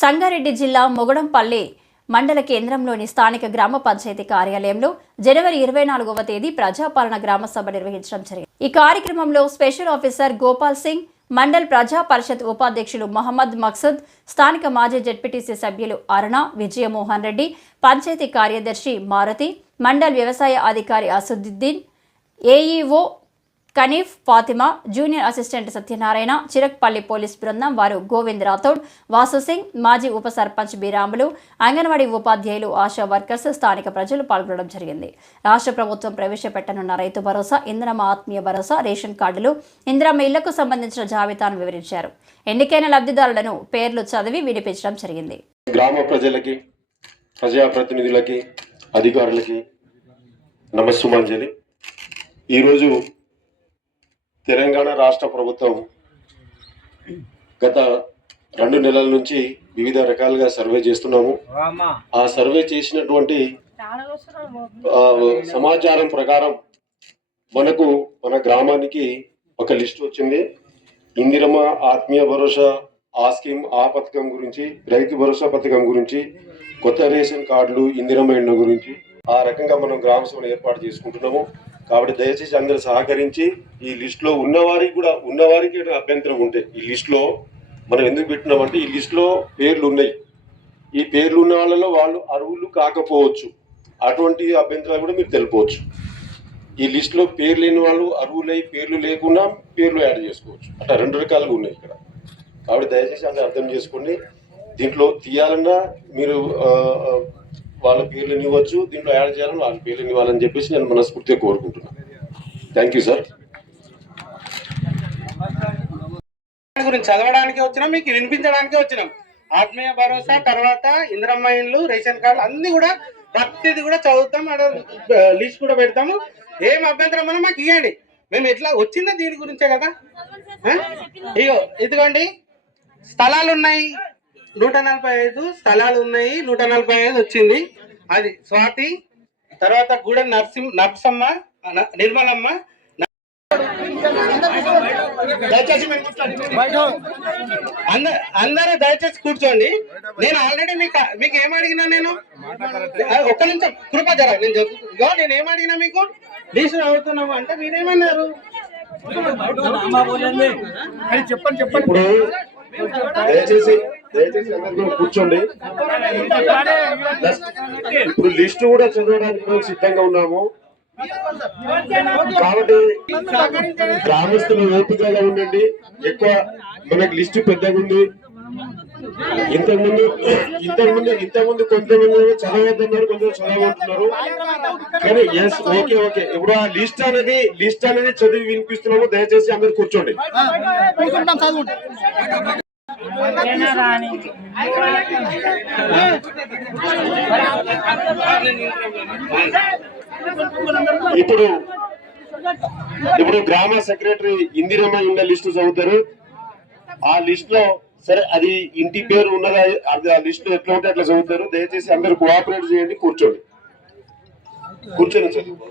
సంగారెడ్డి జిల్లా మొగడంపల్లి మండల కేంద్రంలోని స్థానిక గ్రామ పంచాయతీ కార్యాలయంలో జనవరి ఇరవై నాలుగవ తేదీ ప్రజాపాలన గ్రామ సభ నిర్వహించడం జరిగింది. ఈ కార్యక్రమంలో స్పెషల్ ఆఫీసర్ గోపాల్ సింగ్ మండల్ ప్రజా పరిషత్ ఉపాధ్యక్షులు మహమ్మద్ మక్సద్ స్థానిక మాజీ జెడ్పీటీసీ సభ్యులు అరుణ విజయమోహన్ రెడ్డి పంచాయతీ కార్యదర్శి మారుతి మండల్ వ్యవసాయ అధికారి Asaduddin AEO Kaneef Fatima junior assistant Satyanarayana Chirakpalli police బృందం వారు గోవింద్ రాథోడ్ వాసు సింగ్ మాజీ ఉప సర్పంచ్ బీరాములు అంగన్వాడీ ఉపాధ్యాయులు ఆశా వర్కర్స్ స్థానిక ప్రజలు పాల్గొనడం జరిగింది. రాష్ట్ర ప్రభుత్వం ప్రవేశపెట్టనున్న రైతు భరోసా ఇంద్రమ ఆత్మీయ భరోసా రేషన్ కార్డులు ఇంద్రమ ఇళ్ళకు సంబంధించిన జాబితాను వివరించారు. ఎన్నికైన లబ్ధిదారులను పేర్లు చదివి వినిపించడం జరిగింది. గ్రామ ప్రజలకి ప్రజాప్రతినిధులకి అధికారులకి నమస్సుమాంజలి. ఈరోజు తెలంగాణ రాష్ట్ర ప్రభుత్వం గత రెండు నెలల నుంచి వివిధ రకాలుగా సర్వే చేస్తున్నాము. ఆ సర్వే చేసినటువంటి సమాచారం ప్రకారం మనకు మన గ్రామానికి ఒక లిస్ట్ వచ్చింది. ఇందిరమ ఆత్మీయ భరోసా ఆ స్కీమ్ ఆ పథకం గురించి రైతు భరోసా పథకం గురించి కొత్త రేషన్ కార్డులు ఇందిరమ ఇండ్ల గురించి ఆ రకంగా మనం గ్రామ సభను ఏర్పాటు చేసుకుంటున్నాము. కాబట్టి దయచేసి అందరూ సహకరించి ఈ లిస్టులో ఉన్నవారికి కూడా ఉన్నవారికి అభ్యంతరం ఉంటే ఈ లిస్టులో మనం ఎందుకు పెట్టినామంటే ఈ లిస్టులో పేర్లు ఉన్నాయి. ఈ పేర్లు ఉన్న వాళ్ళలో వాళ్ళు అర్హులు కాకపోవచ్చు. అటువంటి అభ్యంతరాలు కూడా మీరు తెలుపవచ్చు. ఈ లిస్టులో పేరు లేని వాళ్ళు అర్హులై పేర్లు లేకుండా పేర్లు యాడ్ చేసుకోవచ్చు. అట్లా రెండు రకాలుగా ఉన్నాయి ఇక్కడ. కాబట్టి దయచేసి అందరూ అర్థం చేసుకోండి. దీంట్లో తీయాలన్నా మీరు వాళ్ళ పేర్లను ఇవ్వచ్చు దీంట్లో యాడ్ చేయాలని వాళ్ళ పేర్లను ఇవ్వాలని చెప్పేసి నేను మనస్ఫూర్తిగా కోరుకుంటున్నాను. థ్యాంక్ యూ సార్ దాని గురించి చదవడానికి వచ్చినాం మీకు వినిపించడానికి వచ్చినాం. ఆత్మీయ భరోసా తర్వాత ఇంద్రమ్మ ఇండ్లు రేషన్ కార్డు అన్ని కూడా ప్రతిది కూడా చదువుతాం అక్కడ లిస్ట్ కూడా పెడతాము. ఏం అభ్యంతరం ఉన్నా మాకు ఇవ్వండి మేము ఎట్లా వచ్చిందా దీని గురించే కదా? ఇగో ఇదిగోండి. స్థలాలు ఉన్నాయి నూట నలభై ఐదు స్థలాలు ఉన్నాయి నూట నలభై ఐదు వచ్చింది. అది స్వాతి తర్వాత గూడెం నరసింహ నరసమ్మ నిర్మలమ్మ. దయచేసి అందరూ దయచేసి కూర్చోండి. నేను ఆల్రెడీ మీకు మీకు ఏం అడిగినా నేను ఒక్క నిమిషం కృప జర నేను నేను ఏం అడిగినా మీకు లీస్ట్ చదువుతున్నాము అంటే మీరేమన్నారు? ఇప్పుడు దయచేసి దయచేసి కూర్చోండి. ఇప్పుడు లిస్ట్ కూడా చదవడానికి మేము సిద్ధంగా ఉన్నాము. కాబట్టి గ్రామస్తులు ఓపికగా ఉండండి. ఎక్కువ మనకి లిస్ట్ పెద్దగా ఉంది. ఇంతకుముందు ఇంతకుముందు ఇంతకుముందు కొంతమంది చదవద్దన్నారు కొంచెం చదవమంటున్నారు. కానీ ఎస్ ఓకే ఓకే ఇప్పుడు ఆ లిస్ట్ అనేది లిస్ట్ అనేది చదివి వినిపిస్తున్నాము. దయచేసి అందరు కూర్చోండి. ఇప్పుడు ఇప్పుడు గ్రామ సెక్రటరీ ఇందిరమ్మ ఉన్న లిస్టు చదువుతారు. ఆ లిస్ట్లో సరే అది ఇంటి పేరు ఉన్నదా? అది ఆ లిస్ట్లో ఎట్లా ఉంటే అట్లా చదువుతారు. దయచేసి అందరు కోఆపరేట్ చేయండి కూర్చోండి. కూర్చొని చదువు.